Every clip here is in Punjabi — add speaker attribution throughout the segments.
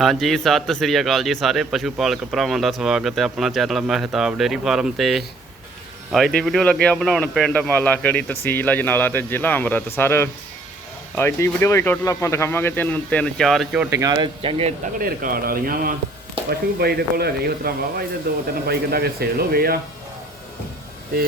Speaker 1: ਹਾਂਜੀ, ਸਤਿ ਸ੍ਰੀ ਅਕਾਲ ਜੀ ਸਾਰੇ ਪਸ਼ੂ ਪਾਲਕ ਭਰਾਵਾਂ ਦਾ ਸਵਾਗਤ ਹੈ ਆਪਣਾ ਚੈਨਲ ਮਹਿਤਾਬ ਡੇਰੀ ਫਾਰਮ ਤੇ। ਅੱਜ ਦੀ ਵੀਡੀਓ ਲੱਗਿਆ ਬਣਾਉਣ ਪਿੰਡ ਮਾਲਾ ਮਾਲਾਖੜੀ ਤਹਿਸੀਲ ਅਜਨਾਲਾ ਤੇ ਜ਼ਿਲ੍ਹਾ ਅੰਮ੍ਰਿਤਸਰ। ਅੱਜ ਦੀ ਵੀਡੀਓ ਵਿੱਚ ਟੋਟਲ ਆਪਾਂ ਦਿਖਾਵਾਂਗੇ ਤਿੰਨ ਤਿੰਨ ਚਾਰ ਝੋਟੀਆਂ ਦੇ ਚੰਗੇ ਤਗੜੇ ਰਿਕਾਰਡ ਵਾਲੀਆਂ ਵਾ। ਪਸ਼ੂ ਬਾਈ ਦੇ ਕੋਲ ਹੈਗੇ ਉਹ ਵਾਵਾ ਇਹਦੇ ਦੋ ਤਿੰਨ ਬਾਈ ਕਹਿੰਦਾ ਕਿ ਸੇਲ ਹੋ ਗਏ ਆ। ਤੇ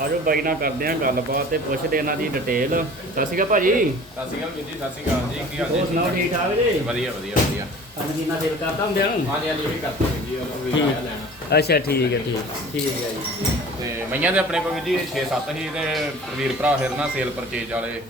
Speaker 1: ਆਜੋ ਬਾਈ ਨਾਲ ਕਰਦੇ ਆ ਗੱਲਬਾਤ ਤੇ ਪੁੱਛਦੇ ਇਹਨਾਂ ਦੀ ਡਿਟੇਲ ਸਤਿ ਸ਼੍ਰੀ ਅਕਾਲ ਭਾਜੀ।
Speaker 2: ਸਤਿ ਸ਼੍ਰੀ ਅਕਾਲ ਵੀਰ ਜੀ ਸਤਿ ਸ਼੍ਰੀ ਅਕਾਲ ਜੀ ਕੀ ਹਾਲ
Speaker 1: ਹੋਰ
Speaker 2: ਜੀ
Speaker 1: ਸੁਣਾਓ ਠੀਕ ਠਾਕ ਜੀ?
Speaker 2: ਵਧੀਆ ਵਧੀਆ ਵਧੀਆ।
Speaker 1: ਹਾਂਜੀ ਨਾ ਸੇਲ ਕਰਦਾ ਹੁੰਦਿਆਂ ਨੂੰ?
Speaker 2: ਹਾਂਜੀ ਹਾਂਜੀ ਵੀ ਕਰਦੇ ਵੀਰ ਜੀ ਉਹ ਵੀ ਆਇਆ ਲੈਣਾ।
Speaker 1: ਅੱਛਾ ਠੀਕ ਹੈ ਠੀਕ ਠੀਕ ਹੈ ਜੀ।
Speaker 2: ਤੇ ਮਈਆਂ ਦੇ ਆਪਣੇ ਕੋਲ ਵੀਰ ਜੀ 6-7 ਹੀ ਤੇ ਵੀਰ ਭਰਾ ਫਿਰ ਨਾ ਸੇਲ ਪਰਚੇਜ ਵਾਲੇ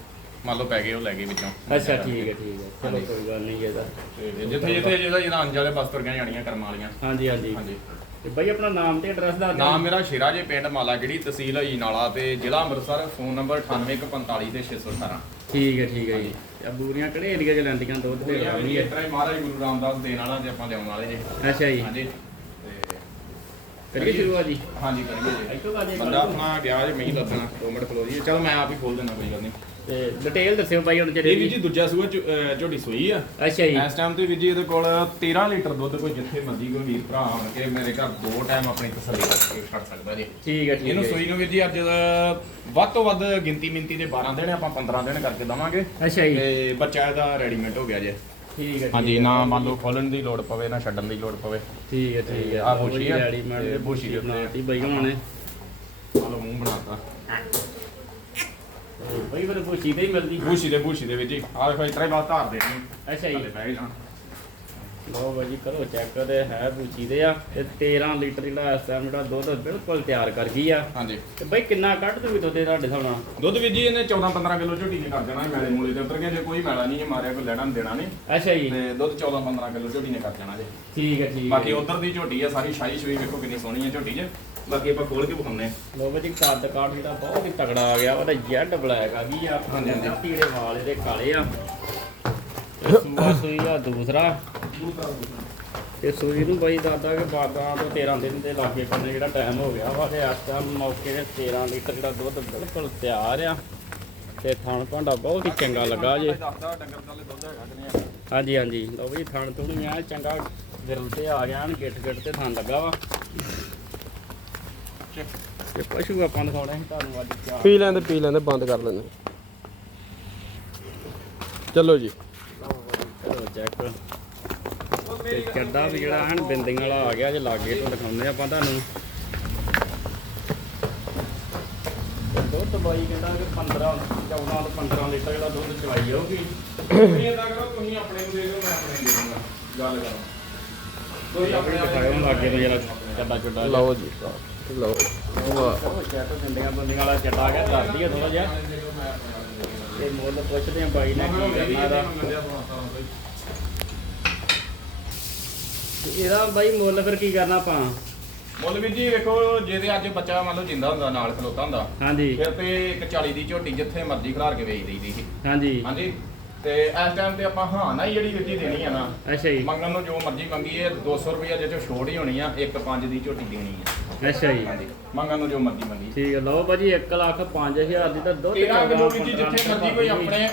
Speaker 2: ਮੰਨ ਲਓ ਪੈ ਗਏ ਉਹ ਲੈ ਗਏ ਵਿੱਚੋਂ।
Speaker 1: ਅੱਛਾ ਠੀਕ ਹੈ ਠੀਕ ਹੈ। ਚਲੋ ਕੋਈ ਗੱਲ ਨਹੀਂ ਇਹਦਾ
Speaker 2: ਤੇ ਜਿੱਥੇ ਜਿੱਥੇ ਜਿਹਦਾ ਜਿਹੜਾ ਅੰਜ ਵਾਲੇ ਬਸ ਤੁਰ ਗਈਆਂ ਜਾਣੀਆਂ ਕਰਮਾਂ ਵਾਲੀਆਂ।
Speaker 1: ਹਾਂਜੀ ਹਾਂਜੀ।
Speaker 2: ਹਾਂਜੀ।
Speaker 1: ਤੇ ਬਾਈ ਆਪਣਾ ਨਾਮ ਤੇ ਐਡਰੈਸ ਦੱਸ ਦਿਓ।
Speaker 2: ਨਾਮ ਮੇਰਾ ਸ਼ੇਰਾ ਜੇ ਪਿੰਡ ਮਾਲਾ ਜਿਹੜੀ ਤਹਿਸੀਲ ਹੋਈ ਨਾਲਾ ਤੇ ਜ਼ਿਲ੍ਹਾ ਅੰਮ੍ਰਿਤਸਰ ਫੋਨ ਨੰਬਰ 9845 ਤੇ 618
Speaker 1: ਠੀਕ ਹੈ ਠੀਕ ਹੈ ਜੀ। ਆ ਬੂਰੀਆਂ ਕਿਹੜੇ ਏਰੀਆ 'ਚ ਲੈਂਦੀਆਂ? ਦੁੱਧ ਦੇ
Speaker 2: ਇਹ
Speaker 1: ਰਾਣੀ
Speaker 2: ਇਸ ਤਰ੍ਹਾਂ ਹੀ ਮਹਾਰਾਜ ਗੁਰੂ ਰਾਮਦਾਸ ਦੇਣ ਵਾਲਾ ਤੇ ਆਪਾਂ ਲਿਆਉਣ ਵਾਲੇ ਜੀ।
Speaker 1: ਅੱਛਾ ਜੀ।
Speaker 2: ਹਾਂਜੀ। ਤੇ
Speaker 1: ਕਰੀਏ ਸ਼ੁਰੂ ਆ ਜੀ?
Speaker 2: ਹਾਂਜੀ ਕਰੀਏ ਜੀ।
Speaker 1: ਇੱਥੋਂ ਆ ਜੀ
Speaker 2: ਬੰਦਾ ਆਪਣਾ ਗਿਆ ਜੇ ਮੈਂ ਹੀ ਦੱਸਣਾ 2 ਮਿੰਟ ਖਲੋ ਜੀ ਚਲ ਮੈਂ ਆਪ ਹੀ ਖੋਲ ਦਿੰਦਾ ਕੋਈ ਗੱਲ ਨਹੀਂ।
Speaker 1: ਤੇ ਡਿਟੇਲ ਦੱਸਿਓ ਬਾਈ ਹੁਣ
Speaker 2: ਇਹ
Speaker 1: ਜਿਹੜੇ
Speaker 2: ਵੀ ਜੀ ਦੂਜਾ ਸੂਆ ਝੋ- ਅਹ ਝੋਟੀ ਸੂਈ ਆ।
Speaker 1: ਅੱਛਾ ਜੀ।
Speaker 2: ਇਸ ਟਾਈਮ ਤੇ ਵੀ ਜੀ ਇਹਦੇ ਕੋਲ 13 ਲੀਟਰ ਦੁੱਧ ਕੋਈ ਜਿੱਥੇ ਮਰਜ਼ੀ ਕੋਈ ਵੀਰ ਭਰਾ ਆਣ ਕੇ ਮੇਰੇ ਘਰ ਦੋ ਟਾਈਮ ਆਪਣੀ ਤਸੱਲੀ ਕਰਕੇ ਛੱਡ ਸਕਦਾ ਜੀ।
Speaker 1: ਠੀਕ ਹੈ ਠੀਕ
Speaker 2: ਇਹਨੂੰ
Speaker 1: ਹੈ
Speaker 2: ਸੂਈ ਨੂੰ ਵੀ ਜੀ ਅੱਜ ਵੱਧ ਤੋਂ ਵੱਧ ਗਿਣਤੀ ਮਿੰਤੀ ਦੇ 12 ਦਿਨ ਆਪਾਂ 15 ਦਿਨ ਕਰਕੇ ਦਵਾਂਗੇ।
Speaker 1: ਅੱਛਾ ਜੀ।
Speaker 2: ਤੇ ਬੱਚਾ ਇਹਦਾ ਰੈਡੀਮੇਡ ਹੋ ਗਿਆ ਜੇ।
Speaker 1: ਠੀਕ ਹੈ
Speaker 2: ਹਾਂਜੀ ਨਾ ਮੰਨ ਲਓ ਖੋਲਣ ਦੀ ਲੋੜ ਪਵੇ ਨਾ ਛੱਡਣ ਦੀ ਲੋੜ ਪਵੇ।
Speaker 1: ਠੀਕ ਹੈ ਠੀਕ ਹੈ
Speaker 2: ਆ,
Speaker 1: ਡੈਡੀ ਮੈਂ
Speaker 2: ਤੇ ਬੂਛੀ ਦੇ ਉੱਤੇ।
Speaker 1: ਬਣਾਤੀ ਬਾਈ ਹੋਣਾ।
Speaker 2: ਮੰਨ ਲਓ ਮੂੰਹ ਬਣਾਤਾ।
Speaker 1: ਬਾਈ ਫਿਰ ਬੂਛੀ ਤੇ ਹੀ ਮਿਲਦੀ।
Speaker 2: ਬੂਸ਼ੀ ਦੇ ਬੂਸ਼ੀ ਦੇ ਵਿੱਚ ਹੀ। ਆਹ ਦੇਖੋ ਇਸ ਤਰ੍ਹਾਂ ਹੀ ਬਾਤ ਧਾਰ ਦੇਣੀ।
Speaker 1: ਅੱਛਾ ਜੀ।
Speaker 2: ਥੱਲੇ ਬਹਿ ਜਾਣ।
Speaker 1: ਲਓ ਬਾਜੀ ਕਰੋ ਚੈੱਕ ਤੇ ਹੈ ਬੂਚੀ ਦੇ ਆ। ਤੇ 13 ਲੀਟਰ ਜਿਹੜਾ ਇਸ ਟਾਈਮ ਜਿਹੜਾ ਦੁੱਧ ਬਿਲਕੁਲ ਤਿਆਰ ਕਰ ਗਈ ਆ।
Speaker 2: ਹਾਂਜੀ।
Speaker 1: ਤੇ ਬਾਈ ਕਿੰਨਾ ਕੱਢ ਦੂਗੀ ਦੁੱਧ ਇਹ ਤੁਹਾਡੇ ਹਿਸਾਬ ਨਾਲ?
Speaker 2: ਦੁੱਧ ਵੀ ਜੀ ਇਹਨੇ 14 15 ਕਿਲੋ ਝੋਟੀ ਨੇ ਕਰ ਦੇਣਾ ਇਹ ਮੈਲੇ ਮੂਲੇ ਦੇ ਉੱਤਰ ਗਿਆ ਜੇ ਕੋਈ ਮੈਲਾ ਨਹੀਂ ਜੇ ਮਾਰਿਆ ਕੋਈ ਲੈਣਾ ਨੀ ਦੇਣਾ ਨਹੀਂ
Speaker 1: ਅੱਛਾ ਜੀ।
Speaker 2: ਤੇ ਦੁੱਧ 14 15 ਕਿਲੋ ਝੋਟੀ ਨੇ ਕਰ ਦੇਣਾ ਜੇ।
Speaker 1: ਠੀਕ ਹੈ ਠੀਕ
Speaker 2: ਬਾਕੀ
Speaker 1: ਹੈ
Speaker 2: ਉਧਰ ਦੀ ਝੋਟੀ ਆ ਸਾਰੀ ਸ਼ਾਹੀ ਸ਼ੂਈ ਵੇਖੋ ਕਿੰਨੀ ਸੋਹਣੀ ਆ ਝੋਟੀ 'ਚ ਬਾਕੀ ਆਪਾਂ ਖੋਲ ਕੇ ਵਿਖਾਉਂਦੇ ਆ
Speaker 1: ਲੋ ਬਾਜੀ ਕੱਦ ਕਾਠ ਜਿਹੜਾ ਬਹੁਤ ਹੀ ਤਗੜਾ ਆ ਗਿਆ ਉਹਦਾ ਜੈਡ ਬਲੈਕ ਆ ਗਈ ਆ।
Speaker 2: ਹਾਂਜੀ, ਹਾਂਜੀ।
Speaker 1: ਪੀਲੇ ਵਾਲ ਇਹਦੇ ਕਾਲੇ ਆ। ਤੇ ਸੂਆ ਸੂਈ ਆ ਦੂਸਰਾ। ਤੇ ਸੂਈ ਨੂੰ ਬਾਈ ਦਾਦਾ ਕਿ ਬਾਦਾਂ ਤੋਂ 13 ਦਿਨ ਦੇ ਲਾਗੇ ਕਰਨੇ ਜਿਹੜਾ ਟਾਈਮ ਹੋ ਗਿਆ ਵਾ ਤੇ ਇਸ ਟਾਈਮ ਮੌਕੇ ਤੇ 13 ਲੀਟਰ ਜਿਹੜਾ ਦੁੱਧ ਬਿਲਕੁਲ ਤਿਆਰ ਆ ਤੇ ਥਣ ਭਾਂਡਾ ਬਹੁਤ ਹੀ ਚੰਗਾ ਲੱਗਾ ਜੇ। ਹਾਂਜੀ ਹਾਂਜੀ। ਲਓ ਵੀ ਥਣ ਥੁਣੀ ਆ ਚੰਗਾ ਵਿਰਲ ਤੇ ਆ ਗਿਆ ਹਨ ਗਿੱਟ ਗਿੱਟ ਤੇ ਥਣ ਲੱਗਾ ਵਾ। ਤੇ ਪਸ਼ੂ ਆਪਾਂ ਦਿਖਾਉਣੇ ਸੀ ਤੁਹਾਨੂੰ ਅੱਜ ਚਾਰ
Speaker 3: ਪੀ ਲੈਂਦੇ ਪੀ ਲੈਂਦੇ ਬੰਦ ਕਰ ਲੈਂਦੇ। ਚਲੋ ਜੀ।
Speaker 1: ਚੈੱਕ ਤੇ ਚੱਡਾ ਵੀ ਜਿਹੜਾ ਹਨ ਬਿੰਦੀਆਂ ਵਾਲਾ ਆ ਗਿਆ ਜੇ ਲਾਗੇ ਤੋਂ ਦਿਖਾਉਂਦੇ ਆਪਾਂ ਤੁਹਾਨੂੰ। ਤੇ ਦੁੱਧ ਬਾਈ ਕਹਿੰਦਾ ਕਿ 15 14 ਤੋਂ 15 ਲੀਟਰ ਜਿਹੜਾ ਦੁੱਧ ਚਵਾਈ ਜਾਊਗੀ।
Speaker 2: ਤੁਸੀਂ ਏਦਾਂ ਕਰੋ ਤੁਸੀਂ ਆਪਣੇ ਨੂੰ ਦੇ ਦਿਓ ਮੈਂ ਆਪਣੇ ਨੂੰ ਦੇ ਦੂੰਗਾ ਗੱਲ ਕਰੋ। ਤੁਸੀਂ
Speaker 1: ਆਪਣੇ ਦਿਖਾਇਓ ਲਾਗੇ ਤੋਂ ਜਿਹੜਾ ਚੱਡਾ ਚੁੱਡਾ
Speaker 3: ਲਓ ਜੀ ਲਓ। ਵਾਹ
Speaker 1: ਕਰੋ ਚੈੱਕ ਬਿੰਦੀਆਂ ਬੰਦੀਆਂ ਵਾਲਾ ਚੱਡਾ ਆ ਗਿਆ ਦੱਸਦੀ ਆ ਥੋੜਾ ਜਿਹਾ। ਤੇ ਮੁੱਲ ਪੁੱਛਦੇ ਆ ਬਾਈ ਨੇ ਕੀ ਕਰਨਾ ਦਾ ਇਹਦਾ ਬਾਈ ਮੁੱਲ ਫਿਰ ਕੀ ਕਰਨਾ ਆਪਾਂ?
Speaker 2: ਮੁੱਲ ਵੀ ਜੀ ਵੇਖੋ ਜੇ ਤੇ ਅੱਜ ਬੱਚਾ ਮੰਨ ਲਓ ਜਿੰਦਾ ਹੁੰਦਾ ਨਾਲ ਖਲੋਤਾ ਹੁੰਦਾ
Speaker 1: ਹਾਂਜੀ।
Speaker 2: ਫਿਰ ਤੇ ਇੱਕ 40 ਦੀ ਝੋਟੀ ਜਿੱਥੇ ਮਰਜ਼ੀ ਖਿਲਾਰ ਕੇ ਵੇਚ ਦਈਦੀ ਸੀ।
Speaker 1: ਹਾਂਜੀ।
Speaker 2: ਹਾਂਜੀ? ਤੇ ਇਸ ਟਾਈਮ ਤੇ ਆਪਾਂ ਹਾਂ ਨਾ ਹੀ ਜਿਹੜੀ ਵਿੱਜੀ ਦੇਣੀ ਆ ਨਾ।
Speaker 1: ਅੱਛਾ ਜੀ।
Speaker 2: ਮੰਗਣ ਨੂੰ ਜੋ ਮਰਜ਼ੀ ਮੰਗੀਏ 200 ਰੁਪਏ ਜੇ ਚੋਂ ਛੋੜ ਹੀ ਹੋਣੀ ਆ ਇੱਕ ਪੰਜ ਦੀ ਝੋਟੀ ਦੇਣੀ ਆ।
Speaker 1: ਅੱਛਾ ਜੀ।
Speaker 2: ਮੰਗਣ ਨੂੰ ਜੋ ਮਰਜ਼ੀ ਮੰਗੀ।
Speaker 1: ਠੀਕ ਹੈ ਲਓ ਭਾਜੀ 1 ਲੱਖ 5000 ਦੀ ਤਾਂ ਦੁੱਧ
Speaker 2: 13 ਕਿਲੋ ਵੀ ਜੀ ਜਿੱਥੇ ਮਰਜ਼ੀ ਕੋਈ ਆਪਣੇ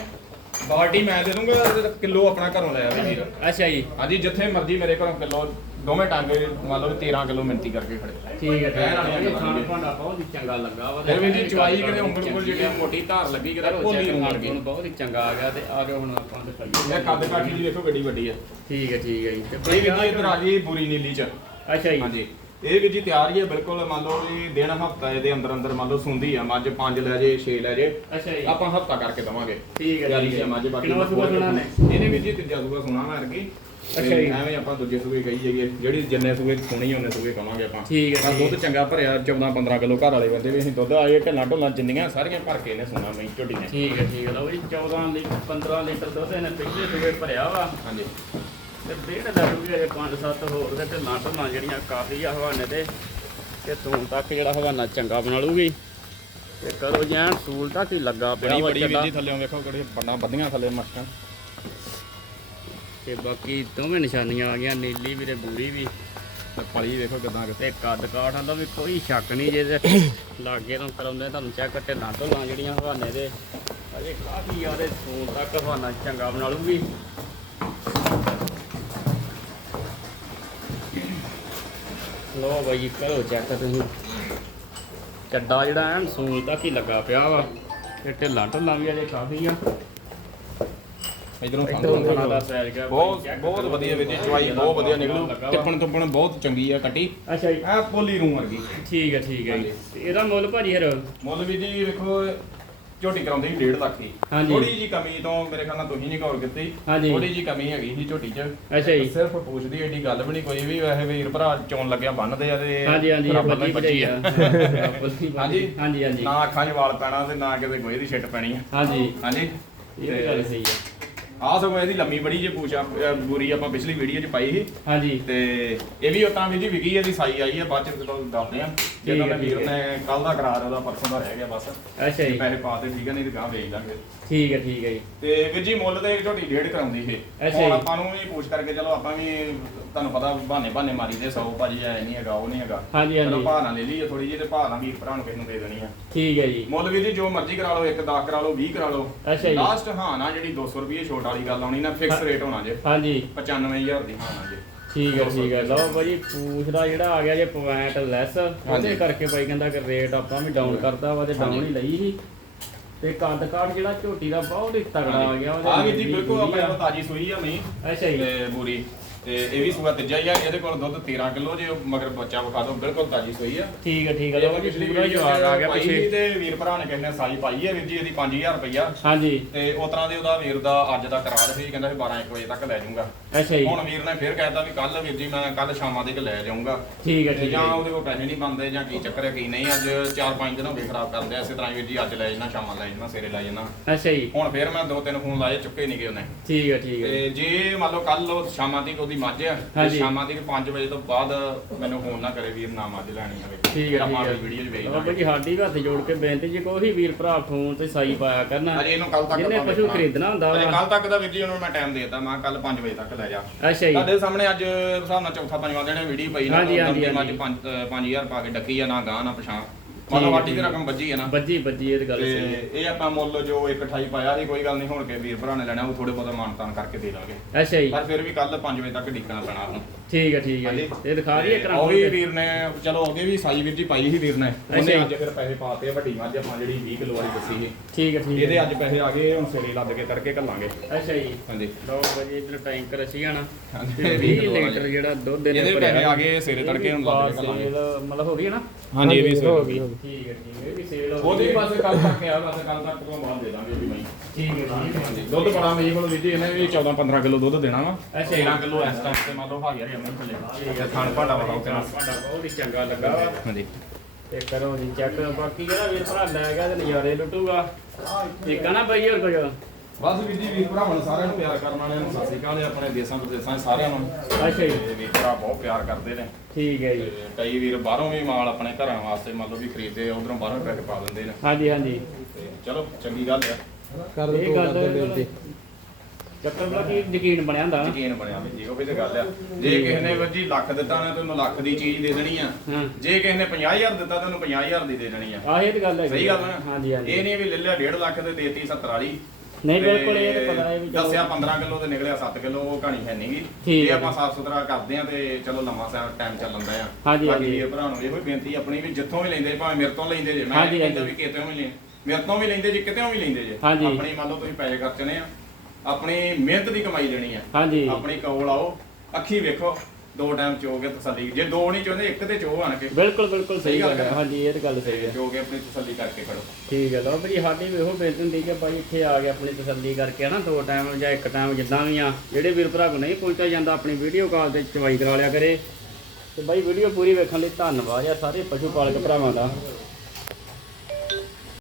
Speaker 2: ਬਾਲਟੀ ਮੈਂ ਦੇ ਦੂੰਗਾ ਕਿਲੋ ਆਪਣਾ ਘਰੋਂ ਲੈ ਆਵੇ ਵੀਰ।
Speaker 1: ਅੱਛਾ ਜੀ।
Speaker 2: ਹਾਂਜੀ ਜਿੱਥੇ ਮਰਜ਼ੀ ਮੇਰੇ ਘਰੋਂ ਕਿਲੋ ਦੋਵੇਂ ਟਾਂਗੇ ਮੰਨ ਲਓ 13 ਕਿਲੋ ਮਿੰਤੀ ਕਰਕੇ ਖੜੇ।
Speaker 1: ਠੀਕ ਹੈ
Speaker 2: ਕਹਿਣ
Speaker 1: ਖਾਣ। ਭਾਂਡਾ ਬਹੁਤ ਹੀ ਚੰਗਾ ਲੱਗਾ ਵਾ।
Speaker 2: ਫਿਰ ਵੀ ਜੀ ਚਵਾਈ ਕਿਤੇ ਉਂਗਲ ਉਂਗਲ ਜਿਹੜੀ ਮੋਟੀ ਧਾਰ ਲੱਗੀ ਕਿਤੇ ਭੋਲੀ ਉਂਗਲ ਗਈ।
Speaker 1: ਬਹੁਤ ਹੀ ਚੰਗਾ ਆ ਗਿਆ ਤੇ ਆ ਜਾਓ ਹੁਣ ਆਪਾਂ ਦਿਖਾਈਏ।
Speaker 2: ਇਹ ਕੱਦ ਕਾਠੀ ਜੀ ਵੇਖੋ ਗੱਡੀ ਵੱਡੀ ਆ।
Speaker 1: ਠੀਕ ਹੈ ਠੀਕ ਹੈ ਜੀ। ਤੇ
Speaker 2: ਇਹ ਵੀ ਜੀ ਇਧਰ ਆ ਗਈ ਬੁਰੀ ਨੀਲੀ ਚ।
Speaker 1: ਅੱਛਾ ਜੀ।
Speaker 2: ਹਾਂਜੀ। ਇਹ ਵੀ ਜੀ ਤਿਆਰ ਹੀ ਹੈ ਬਿਲਕੁਲ ਮੰਨ ਲਓ ਵੀ ਦਿਨ ਹਫਤਾ ਇਹਦੇ ਅੰਦਰ ਅੰਦਰ ਮੰਨ ਲਓ ਸੁੰਦੀ ਆ ਮੱਝ 5 ਲੈ ਜੇ 6 ਲੈ ਜੇ
Speaker 1: ਅੱਛਾ ਜੀ।
Speaker 2: ਆਪਾਂ ਹਫਤਾ ਕਰਕੇ ਦਵਾਂਗੇ।
Speaker 1: ਠੀਕ ਹੈ
Speaker 2: ਹੈ ਮੱਝ ਬਾਕੀ
Speaker 1: ਕਿੰਨਾ ਸੂਆ ਸੁਣਾ ਨੇ
Speaker 2: ਇਹਨੇ ਵੀ ਜੀ ਤੀਜਾ ਸੂਆ ਸੁਣਾ ਮਾਰ ਕੇ
Speaker 1: ਅੱਛਾ ਜੀ।
Speaker 2: ਐਵੇਂ ਆਪਾਂ ਦੂਜੇ ਸੂਏ ਕਹੀ ਜਾਈਏ ਜਿਹੜੀ ਜਿੰਨੇ ਸੂਏ ਸੁਣੀ ਉਹਨੇ ਸੂਏ ਕਵਾਂਗੇ ਆਪਾਂ।
Speaker 1: ਠੀਕ ਹੈ,
Speaker 2: ਦੁੱਧ ਚੰਗਾ ਭਰਿਆ 14 15 ਕਿਲੋ ਘਰ ਵਾਲੇ ਬੰਦੇ ਵੀ ਅਸੀਂ ਦੁੱਧ ਆਏ ਢੱਲਾ ਢੋਲਾ ਜਿੰਨੀਆਂ ਸਾਰੀਆਂ ਭਰ ਕੇ ਇਹਨੇ ਸੁਣਾ ਮਈ ਝੋਟੀ ਨੇ।
Speaker 1: ਠੀਕ ਹੈ ਠੀਕ ਹੈ। ਲਓ ਜੀ 14 ਲੀਟਰ 15 ਲੀਟਰ ਦੁੱਧ ਇਹਨੇ ਪਿਛਲੇ ਸੂਏ ਭਰਿਆ ਵਾ।
Speaker 2: ਹਾਂਜੀ।
Speaker 1: ਤੇ ਡੇਢ ਦਾ ਰੁਪਏ ਜੇ 5-7 ਹੋਰ ਦੇ ਤੇ ਲਾਟਾਂ ਜਿਹੜੀਆਂ ਕਾਫੀ ਆ ਹਵਾਨੇ ਦੇ ਤੇ ਤੂੰ ਤੱਕ ਜਿਹੜਾ ਹਵਾਨਾ ਚੰਗਾ ਬਣਾ ਲੂਗੀ ਤੇ ਕਰੋ ਜੈਨ ਸੂਲ ਤੱਕ ਹੀ ਲੱਗਾ ਪਿਆ
Speaker 2: ਬੜੀ
Speaker 1: ਵਾ
Speaker 2: ਬੜੀ
Speaker 1: ਚੱਡਾ।
Speaker 2: ਵੀ ਜੀ ਥੱਲੇ ਵੇਖੋ ਕਿਹੜੀ ਬੰਨਾ ਬੱਧੀਆਂ ਥੱਲੇ ਮੱਕਾਂ
Speaker 1: ਤੇ ਬਾਕੀ ਦੋਵੇਂ ਨਿਸ਼ਾਨੀਆਂ ਆ ਗਈਆਂ ਨੀਲੀ ਵੀ ਤੇ ਬੂਰੀ ਵੀ।
Speaker 2: ਤੇ ਪਲੀ ਵੇਖੋ ਕਿਦਾਂ
Speaker 1: ਤੇ ਕੱਦ ਕਾਠਾਂ ਦਾ ਵੀ ਕੋਈ ਸ਼ੱਕ ਨਹੀਂ ਜੇ ਲਾਗੇ ਤੋਂ ਕਰਾਉਂਦੇ ਤੁਹਾਨੂੰ ਚੈੱਕ ਤੇ ਨਾ ਢੋਲਾਂ ਜਿਹੜੀਆਂ ਹਵਾਨੇ ਦੇ ਅਜੇ ਕਾਫੀ ਆ ਉਹਦੇ ਸੂਲ ਤੱਕ ਹਵਾਨਾ ਚੰਗਾ ਬਣਾ ਲੂਗੀ ਲੋ ਬਾਈ ਕਰੋ ਚੈੱਕ ਤੁਸੀਂ। ਚੱਡਾ ਜਿਹੜਾ ਐਨ ਸੂਲ ਤੱਕ ਹੀ ਲੱਗਾ ਪਿਆ ਵਾ। ਤੇ ਢਿੱਲਾਂ ਢੁੱਲਾਂ ਵੀ ਅਜੇ ਕਾਫੀ ਆ।
Speaker 2: ਇਧਰੋਂ
Speaker 1: ਖਾਣਾ ਦਾ ਸਾਈਜ਼ ਗਿਆ
Speaker 2: ਬਹੁਤ ਬਹੁਤ ਵਧੀਆ ਵੀਰ ਜੀ ਚਵਾਈ ਬਹੁਤ ਵਧੀਆ ਨਿਕਲੂ। ਟਿੱਪਣ ਟੁੱਪਣ ਬਹੁਤ ਚੰਗੀ ਆ ਕੱਟੀ।
Speaker 1: ਅੱਛਾ ਜੀ।
Speaker 2: ਐ ਪੋਲੀ ਰੂਮ ਵਰਗੀ।
Speaker 1: ਠੀਕ ਹੈ ਠੀਕ ਹੈ ਜੀ। ਇਹਦਾ ਮੁੱਲ ਭਾਜੀ ਫਿਰ?
Speaker 2: ਮੁੱਲ ਵੀ ਜੀ ਵੇਖੋ ਝੋਟੀ ਕਰਾਉਂਦੇ ਸੀ 1.5 ਲੱਖ
Speaker 1: ਹਾਂਜੀ।
Speaker 2: ਥੋੜੀ ਜੀ ਕਮੀ ਤੋਂ ਮੇਰੇ ਖਿਆਲ ਨਾਲ ਤੁਸੀਂ ਨਹੀਂ ਗੌਰ ਕੀਤੀ।
Speaker 1: ਹਾਂਜੀ।
Speaker 2: ਥੋੜੀ ਜੀ ਕਮੀ ਹੈਗੀ ਸੀ ਝੋਟੀ 'ਚ।
Speaker 1: ਅੱਛਾ ਜੀ।
Speaker 2: ਸਿਰਫ ਪੁੱਛਦੀ ਐਡੀ ਗੱਲ ਵੀ ਨਹੀਂ ਕੋਈ ਵੀ ਵੈਸੇ ਵੀਰ ਭਰਾ ਚੋਣ ਲੱਗਿਆ ਬੰਨਦੇ ਆ ਤੇ
Speaker 1: ਹਾਂਜੀ ਹਾਂਜੀ
Speaker 2: ਨਾਲ
Speaker 1: ਬੱਜੀ
Speaker 2: ਹੀ
Speaker 1: ਆ
Speaker 2: ਹਾਂਜੀ।
Speaker 1: ਹਾਂਜੀ। ਹਾਂਜੀ ਹਾਂਜੀ।
Speaker 2: ਨਾ ਅੱਖਾਂ 'ਚ ਵਾਲ ਪੈਣਾ ਤੇ ਨਾ ਕਿਤੇ ਗੋਹੇ ਦੀ ਛਿੱਟ ਪੈਣੀ ਆ।
Speaker 1: ਹਾਂਜੀ।
Speaker 2: ਹਾਂਜੀ।
Speaker 1: ਇਹ ਗੱਲ ਸਹੀ ਹੈ
Speaker 2: ਆ ਸਗੋਂ ਇਹਦੀ ਲੰਮੀ ਬੜੀ ਜੇ ਪੂਛਾ ਬੂਰੀ ਆਪਾਂ ਪਿਛਲੀ ਵੀਡੀਓ 'ਚ ਪਾਈ ਸੀ।
Speaker 1: ਹਾਂਜੀ।
Speaker 2: ਤੇ ਇਹ ਵੀ ਉਤਾਂ ਵੀ ਜੀ ਵਿਕੀ ਇਹਦੀ ਸਾਈ ਆਈ ਹੈ ਬਾਅਦ ਚ ਜਦੋਂ ਦੱਸਦੇ ਆ। ਜਦੋਂ ਮੈਂ ਵੀਰ
Speaker 1: ਠੀਕ
Speaker 2: ਨੇ ਕੱਲ ਦਾ ਕਰਾਰ ਉਹਦਾ ਪਰਸੋਂ ਦਾ ਰਹਿ ਗਿਆ ਬਸ।
Speaker 1: ਅੱਛਾ ਜੀ।
Speaker 2: ਪੈਸੇ ਪਾ ਤੇ ਠੀਕ ਹੈ ਨਹੀਂ ਤੇ ਗਾਂ ਵੇਚ ਲਾਂਗੇ
Speaker 1: ਠੀਕ ਹੈ ਠੀਕ ਹੈ ਜੀ।
Speaker 2: ਤੇ ਵੀਰ ਜੀ ਮੁੱਲ ਤੇ ਝੋਟੀ ਡੇਢ ਕਰਾਉਂਦੀ ਸੀ
Speaker 1: ਅੱਛਾ
Speaker 2: ਹੁਣ
Speaker 1: ਜੀ।
Speaker 2: ਆਪਾਂ ਨੂੰ ਵੀ ਪੁੱਛ ਕਰਕੇ ਚਲੋ ਆਪਾਂ ਵੀ ਤੁਹਾਨੂੰ ਪਤਾ ਬਹਾਨੇ ਬਹਾਨੇ ਮਾਰੀ ਦੇ 100 ਭਾਜੀ ਐ ਨਹੀਂ ਹੈਗਾ ਉਹ ਨਹੀਂ ਹੈਗਾ।
Speaker 1: ਹਾਂਜੀ
Speaker 2: ਚਲੋ
Speaker 1: ਹਾਂਜੀ
Speaker 2: ਭਾਅ ਨਾਲ ਲੈ ਲਈਏ ਥੋੜੀ ਜਿਹੀ ਤੇ ਭਾਅ ਨਾਲ ਵੀਰ ਭਰਾ ਨੂੰ ਕਿਸੇ ਨੂੰ ਦੇ ਦੇਣੀ ਆ।
Speaker 1: ਠੀਕ ਹੈ ਜੀ।
Speaker 2: ਮੁੱਲ ਵੀਰ ਜੀ ਜੋ ਮਰਜ਼ੀ ਕਰਾ ਲਓ 1 10 ਕਰਾ ਲਓ 20 ਕਰਾ ਲਓ।
Speaker 1: ਅੱਛਾ ਜੀ।
Speaker 2: ਲਾਸਟ ਹਾਂ ਨਾ ਜਿਹੜੀ 200 ਰੁਪਏ ਛੋਟ ਵਾਲੀ ਗੱਲ ਆਉਣੀ ਨਾ ਫਿਕਸ ਰੇਟ ਹੋਣਾ ਜੇ।
Speaker 1: ਹਾਂਜੀ।
Speaker 2: 95000 ਦੀ ਹਾਂ ਨਾ ਜੇ।
Speaker 1: ਠੀਕ ਹੈ ਠੀਕ ਹੈ ਲਓ ਭਾਜੀ ਪੂਛਦਾ ਜਿਹੜਾ ਆ ਗਿਆ ਜੇ ਪੁਆਇੰਟ ਲੈਸ ਉਹਦੇ। ਕਰਕੇ ਬਾਈ ਕਹਿੰਦਾ ਕਿ ਰੇਟ ਆਪਾਂ ਵੀ ਡਾਊਨ ਕਰਦਾ ਵਾ ਤੇ ਡਾਊਨ। ਹੀ ਲਈ ਸੀ ਤੇ ਕੱਦ ਕਾਠ ਜਿਹੜਾ ਝੋਟੀ ਦਾ ਬਹੁਤ ਹੀ ਤਗੜਾ ਆ ਗਿਆ ਉਹਦੇ
Speaker 2: ਆ ਵੀਰ ਜੀ ਬਿਲਕੁਲ ਆਪਣੇ। ਕੋਲ ਤਾਜੀ ਸੂਈ ਆ ਨਹੀਂ
Speaker 1: ਅੱਛਾ ਜੀ
Speaker 2: ਤੇ ਬੂਰੀ ਤੇ ਇਹ ਵੀ ਸੂਆ ਤੀਜਾ ਹੀ ਆ ਇਹਦੇ ਕੋਲ ਦੁੱਧ 13 ਕਿਲੋ ਜੇ ਮਗਰ ਬੱਚਾ ਵਿਖਾ ਦੋ ਬਿਲਕੁਲ ਤਾਜੀ ਸੂਈ ਆ।
Speaker 1: ਠੀਕ ਹੈ ਠੀਕ ਹੈ
Speaker 2: ਆਪਾਂ
Speaker 1: ਜੀ ਪੂਰਾ ਜਵਾਬ ਆ ਗਿਆ ਪਿੱਛੇ।
Speaker 2: ਤੇ ਵੀਰ ਭਰਾ ਨੇ ਕਹਿੰਦੇ ਸਾਈ ਪਾਈ ਹੈ ਵੀਰ ਜੀ ਇਹਦੀ 5000 ਰੁਪਈਆ।
Speaker 1: ਹਾਂਜੀ।
Speaker 2: ਤੇ ਉਸ ਤਰ੍ਹਾਂ ਦੇ ਉਹਦਾ ਵੀਰ ਦਾ ਅੱਜ ਦਾ ਕਰਾਰ ਸੀ ਕਹਿੰਦਾ ਸੀ 12 1 ਵਜੇ ਤੱਕ ਲੈ ਜਾਊਂਗਾ।
Speaker 1: ਅੱਛਾ ਜੀ।
Speaker 2: ਹੁਣ ਵੀਰ ਨੇ ਫਿਰ ਕਹਿਤਾ ਵੀ ਕੱਲ ਵੀਰ ਜੀ ਮੈਂ ਕੱਲ ਸ਼ਾਮਾਂ ਤੱਕ ਲੈ ਜਾਊਂਗਾ।
Speaker 1: ਠੀਕ ਹੈ ਠੀਕ
Speaker 2: ਜਾਂ ਉਹਦੇ ਕੋਲ ਪੈਸੇ ਨਹੀਂ ਬਣਦੇ ਜਾਂ ਕੀ ਚੱਕਰ ਹੈ ਕੀ ਨਹੀਂ ਅੱਜ 4-5 ਦਿਨ ਹੋ ਗਏ ਖਰਾਬ ਕਰਦੇ ਇਸੇ ਤਰ੍ਹਾਂ ਵੀਰ ਜੀ ਅੱਜ ਲੈ ਜਾਣਾ ਸ਼ਾਮਾਂ ਲੈ ਜਾਣਾ ਸਵੇਰੇ ਲੈ ਜਾਣਾ।
Speaker 1: ਅੱਛਾ ਜੀ।
Speaker 2: ਹੁਣ ਫਿਰ ਮੈਂ ਦੋ ਤਿੰਨ ਫੋਨ ਲਾਏ ਚੁੱਕੇ ਨਹੀਂ ਗਏ ਉਹਨੇ।
Speaker 1: ਠੀਕ ਹੈ ਠੀਕ ਹੈ
Speaker 2: ਤੇ ਜੇ ਮੰਨ ਲਓ ਕੱਲ ਸ਼ਾਮਾਂ ਤੱਕ ਉਹਦੀ ਮੱਝ ਆ ਤੇ
Speaker 1: ਹਾਂਜੀ।
Speaker 2: ਸ਼ਾਮਾਂ ਤੱਕ 5 ਵਜੇ ਤੋਂ ਬਾਅਦ ਮੈਨੂੰ ਫੋਨ ਨਾ ਕਰੇ ਵੀਰ ਨਾ ਮੱਝ ਲੈਣੀ ਹੋਵੇ।
Speaker 1: ਠੀਕ ਹੈ ਹੈ।
Speaker 2: ਵੀਡੀਓ 'ਚ ਵੇਚ
Speaker 1: ਲਓ
Speaker 2: ਦਾਂਗੇ
Speaker 1: ਭਾਜੀ ਸਾਡੀ ਵੀ ਹੱਥ ਜੋੜ ਕੇ ਬੇਨਤੀ ਜੇ ਕੋਈ ਵੀਰ ਭਰਾ ਫੋਨ ਤੇ ਸਾਈ ਪਾਇਆ ਕਰਨਾ।
Speaker 2: ਅਜੇ ਇਹਨੂੰ ਕੱਲ ਤੱਕ
Speaker 1: ਜਿਹਨੇ ਪਸ਼ੂ। ਖਰੀਦਣਾ ਹੁੰਦਾ
Speaker 2: ਅਜੇ
Speaker 1: ਵਾ।
Speaker 2: ਕੱਲ ਤੱਕ ਦਾ ਵੀਰ ਜੀ ਉਹਨੂੰ ਮੈਂ ਟਾਈਮ ਦੇਤਾ ਮੈਂ ਕੱਲ 5 ਵਜੇ ਤੱਕ ਲੈ ਜਾ।
Speaker 1: ਅੱਛਾ ਜੀ।
Speaker 2: ਤੁਹਾਡੇ ਸਾਹਮਣੇ ਅੱਜ ਹਿਸਾਬ ਨਾਲ ਚੌਥਾ ਪੰਜਵਾਂ ਦਿਨ ਵੀਡੀਓ ਪਈ ਨਾ
Speaker 1: ਹਾਂਜੀ, ਹਾਂਜੀ, ਹਾਂਜੀ।
Speaker 2: 5000 ਪਾ ਕੇ ਡੱਕੀ ਆ ਨਾ ਗਾਂ ਨਾ ਪਛਾਂ
Speaker 1: ਹੈ,
Speaker 2: ਵਾਟੀ ਦੀ
Speaker 1: ਹੈ।
Speaker 2: ਰਕਮ ਵੱਜੀ ਹੈ ਨਾ।
Speaker 1: ਬੱਜੀ ਬੱਜੀ ਇਹ ਤਾਂ ਗੱਲ ਸਹੀ ਹੈ।
Speaker 2: ਇਹ ਆਪਾਂ ਮੁੱਲ ਜੋ 128 ਪਾਇਆ ਸੀ ਕੋਈ ਗੱਲ ਨਹੀਂ ਹੁਣ ਕੇ ਵੀਰ ਭਰਾ ਨੇ ਲੈਣਾ ਉਹ ਥੋੜੇ ਬਹੁਤਾ ਮਾਨਤਾਨ ਕਰਕੇ ਦੇ ਦਾਂਗੇ।
Speaker 1: ਅੱਛਾ ਜੀ।
Speaker 2: ਪਰ ਫਿਰ ਵੀ ਕੱਲ 5 ਵਜੇ ਤੱਕ ਢੀਕਣਾ ਪੈਣਾ ਉਹਨੂੰ।
Speaker 1: ਠੀਕ ਹੈ ਠੀਕ ਹੈ। ਇਹ ਦਿਖਾ ਦਈਏ ਕਰਾਂ
Speaker 2: ਉਹ ਵੀ ਵੀਰ ਨੇ ਚਲੋ ਅੱਗੇ ਵੀ ਸਾਈ ਵੀਰ ਜੀ ਪਾਈ ਸੀ ਵੀਰ ਨੇ। ਉਹਨੇ। ਅੱਜ ਫਿਰ ਪੈਸੇ ਪਾਤੇ ਆ, ਵੱਡੀ ਮੱਝ ਆਪਾਂ ਜਿਹੜੀ 20 ਕਿਲੋ ਵਾਲੀ ਦੱਸੀ ਸੀ।
Speaker 1: ਠੀਕ ਹੈ ਠੀਕ ਹੈ।
Speaker 2: ਇਹਦੇ ਅੱਜ ਪੈਸੇ ਆ ਗਏ ਹੁਣ ਸਵੇਰੇ ਲੱਦ ਕੇ ਤੜਕੇ ਘੱਲਾਂਗੇ।
Speaker 1: ਅੱਛਾ ਜੀ।
Speaker 2: ਹਾਂਜੀ।
Speaker 1: ਲਓ ਭਾਜੀ ਇਧਰ ਟੈਂਕਰ ਅਸੀਂ ਆਣਾ
Speaker 2: ਹਾਂਜੀ,
Speaker 1: 20
Speaker 2: ਵੀਹ ਕਿਲੋ
Speaker 1: ਲੀਟਰ ਜਿਹੜਾ ਦੁੱਧ ਦੇ
Speaker 2: ਇਹਦੇ ਪੈਸੇ ਆ ਗਏ ਸਵੇਰੇ ਤੜਕੇ ਹੁਣ ਲੱਦ ਕੇ ਘੱਲਾਂਗੇ।
Speaker 1: ਮਤਲਬ ਹੋ ਗਈ ਹੈ ਨਾ?
Speaker 2: ਹਾਂਜੀ ਇਹ ਵੀ
Speaker 3: ਹੋ ਗਈ ਹੋ ਗਈ।
Speaker 1: ਠੀਕ ਹੈ ਠੀਕ ਹੈ ਵੀ ਸੇਲ ਹੋ
Speaker 2: ਉਹਦੀ ਬਸ ਕੱਲ ਤੱਕ ਆ ਬਸ ਕੱਲ ਤੱਕ ਤੋਂ ਬਾਅਦ ਦੇ ਦਾਂਗੇ ਵੀ ਮੈਂ
Speaker 1: ਠੀਕ ਹੈ ਠੀਕ ਹੈ।
Speaker 2: ਹਾਂਜੀ ਦੁੱਧ ਬੜਾ ਮੇਰੇ ਕੋਲ ਵੀਰ ਜੀ ਇਹਨੇ ਵੀ 14 15 ਕਿਲੋ ਦੁੱਧ ਦੇਣਾ ਵਾ।
Speaker 1: ਅੱਛਾ ਜੀ।
Speaker 2: 13 ਕਿਲੋ ਇਸ ਟਾਈਮ ਤੇ ਮੰਨ ਲਓ ਹਾਜ਼ਰ ਹੀ ਅੰਦਰ ਚੱਲੇ। ਠੀਕ ਹੈ ਖਾਣ ਭਾਂਡਾ ਵਖਾਓ ਕਿਹਨਾਂ
Speaker 1: ਸਾਡਾ ਬਹੁਤ ਹੀ ਚੰਗਾ ਲੱਗਾ ਵਾ।
Speaker 2: ਹਾਂਜੀ।
Speaker 1: ਤੇ ਕਰੋ ਜੀ ਚੈੱਕ ਬਾਕੀ ਜਿਹੜਾ ਵੀਰ ਭਰਾ ਲੈ ਗਿਆ ਤੇ ਨਜ਼ਾਰੇ ਲੁੱਟੂਗਾ। ਠੀਕ ਆ ਨਾ ਭਾਈ ਹੋਰ ਕੁਝ?
Speaker 2: ਬਸ ਵੀਰ ਜੀ ਵੀਰ ਭਰਾਵਾਂ ਨੂੰ ਸਾਰਿਆਂ ਨੂੰ ਪਿਆਰ ਕਰਨ ਵਾਲਿਆਂ ਨੂੰ ਸਤਿ ਸ਼੍ਰੀ ਅਕਾਲ ਆਪਣੇ ਦੇਸਾਂ ਵਿਦੇਸਾਂ 'ਚ ਸਾਰਿਆਂ ਨੂੰ।
Speaker 1: ਅੱਛਾ ਜੀ।
Speaker 2: ਤੇ ਵੀਰ ਭਰਾ ਬਹੁਤ ਪਿਆਰ ਕਰਦੇ ਨੇ।
Speaker 1: ਠੀਕ ਹੈ ਜੀ।
Speaker 2: ਤੇ ਕਈ ਵੀਰ ਬਾਹਰੋਂ ਵੀ ਮਾਲ ਆਪਣੇ ਘਰਾਂ ਵਾਸਤੇ ਮੰਨ ਲਓ ਵੀ ਖਰੀਦਦੇ ਆ ਉਧਰੋਂ ਬਾਹਰੋਂ ਪੈਸੇ ਪਾ ਦਿੰਦੇ ਨੇ।
Speaker 1: ਹਾਂਜੀ ਹਾਂਜੀ।
Speaker 2: ਤੇ ਚਲੋ ਚੰਗੀ ਗੱਲ ਆ।
Speaker 3: ਕਰ ਦੋ
Speaker 1: ਗੱਲ
Speaker 3: ਦੋ ਬੇਨਤੀ
Speaker 1: ਚੱਕਰ ਬਲਾ ਕੀ ਯਕੀਨ ਬਣਿਆ ਹੁੰਦਾ?
Speaker 2: ਯਕੀਨ ਬਣਿਆ ਵੀ ਜੀ ਉਹ ਵੀ ਤੇ ਗੱਲ ਆ। ਜੇ ਕਿਸੇ ਨੇ ਵੱਜੀ ਲੱਖ ਦਿੱਤਾ ਨਾ ਤੇ ਉਹਨੂੰ ਲੱਖ ਦੀ ਚੀਜ਼ ਦੇ ਦੇਣੀ ਆ।
Speaker 1: ਹਾਂ।
Speaker 2: ਜੇ ਕਿਸੇ ਨੇ 50000 ਦਿੱਤਾ ਤੇ ਉਹਨੂੰ 50000 ਦੀ ਦੇ ਦੇਣੀ ਆ।
Speaker 1: ਆਹ ਇਹ ਤਾਂ ਗੱਲ ਹੈ
Speaker 2: ਸਹੀ ਗੱਲ ਆ ਨਾ?
Speaker 1: ਹਾਂਜੀ ਹਾਂਜੀ।
Speaker 2: ਇਹ ਨਹੀਂ ਵੀ ਲੈ ਲਿਆ 1.5 ਲੱਖ ਤੇ ਦੇਤੀ 70 ਵਾਲੀ।
Speaker 1: ਨਹੀਂ ਬਿਲਕੁਲ ਇਹ ਤਾਂ ਪਤਾ ਹੈ ਵੀ ਚਲੋ।
Speaker 2: ਦੱਸਿਆ 15 ਕਿਲੋ ਤੇ ਨਿਕਲਿਆ 7 ਕਿਲੋ ਉਹ ਕਹਾਣੀ ਹੈ ਨਹੀਂਗੀ
Speaker 1: ਠੀਕ
Speaker 2: ਇਹ
Speaker 1: ਹੈ
Speaker 2: ਆਪਾਂ ਸਾਫ਼ ਸੁਥਰਾ ਕਰਦੇ ਆ ਤੇ ਚਲੋ ਲੰਮਾ ਸਾ ਟਾਈਮ ਚੱਲਣ ਦਾ ਆ।
Speaker 1: ਹਾਂਜੀ, ਹਾਂਜੀ।
Speaker 2: ਵੀਰ ਭਰਾ ਨੂੰ ਇਹੋ ਹੀ ਬੇਨਤੀ ਆਪਣੀ ਵੀ ਜਿੱਥੋਂ ਵੀ ਲੈਂਦੇ ਭਾਵੇਂ ਮੇਰੇ ਤੋਂ ਲੈਂਦੇ ਜੇ ਮੈਂ
Speaker 1: ਹਾਂਜੀ,
Speaker 2: ਕਹਿੰਦਾ ਵੀ
Speaker 1: ਹਾਂਜੀ।
Speaker 2: ਕਿਤੇੋਂ ਵੀ ਲੈ ਮੇਰੇ ਤੋਂ ਵੀ ਲੈਂਦੇ ਜੇ ਕਿਤੇੋਂ ਵੀ ਲੈਂਦੇ ਜੇ।
Speaker 1: ਹਾਂਜੀ।
Speaker 2: ਆਪਣੀ ਮੰਨ ਲਓ ਤੁਸੀਂ ਪੈਸੇ ਖਰਚਣੇ ਆ ਆਪਣੀ ਮਿਹਨਤ ਦੀ ਕਮਾਈ ਲੈਣੀ ਆ।
Speaker 1: ਹਾਂਜੀ।
Speaker 2: ਆਪਣੀ ਕੋਲ ਆਓ ਅੱਖੀ ਵੇਖੋ। ਦੋ ਟਾਈਮ ਚੋਗੇ ਤਸੱਲੀ ਜੇ ਦੋ ਨਹੀਂ ਚਾਹੁੰਦੇ ਇੱਕ ਤੇ ਚੋ ਆਣ ਕੇ।
Speaker 1: ਬਿਲਕੁਲ ਬਿਲਕੁਲ ਸਹੀ
Speaker 2: ਗੱਲ ਹੈ।
Speaker 1: ਹਾਂਜੀ ਇਹ ਤਾਂ ਗੱਲ ਸਹੀ ਹੈ।
Speaker 2: ਚੋਗੇ ਆਪਣੀ ਤਸੱਲੀ ਕਰਕੇ ਖੜੋ।
Speaker 1: ਠੀਕ ਹੈ ਲਓ ਭਾਜੀ ਸਾਡੀ ਵੀ ਇਹੋ ਬੇਨਤੀ ਹੁੰਦੀ ਕਿ ਭਾਈ ਇੱਥੇ ਆ ਕੇ ਆਪਣੀ ਤਸੱਲੀ ਕਰਕੇ ਹਨਾ ਦੋ ਟਾਈਮ ਜਾਂ ਇੱਕ ਟਾਈਮ ਜਿੱਦਾਂ ਵੀ ਆ ਜਿਹੜੇ ਵੀਰ ਭਰਾ ਕੋ ਨਹੀਂ ਪਹੁੰਚਿਆ ਜਾਂਦਾ ਆਪਣੀ ਵੀਡੀਓ ਕਾਲ ਤੇ ਚਵਾਈ ਕਰਾ ਲਿਆ ਕਰੇ। ਤੇ ਭਾਈ ਵੀਡੀਓ ਪੂਰੀ ਵੇਖਣ ਲਈ ਧੰਨਵਾਦ ਆ ਸਾਰੇ ਪਸ਼ੂ ਪਾਲਕ ਭਰਾਵਾਂ ਦਾ।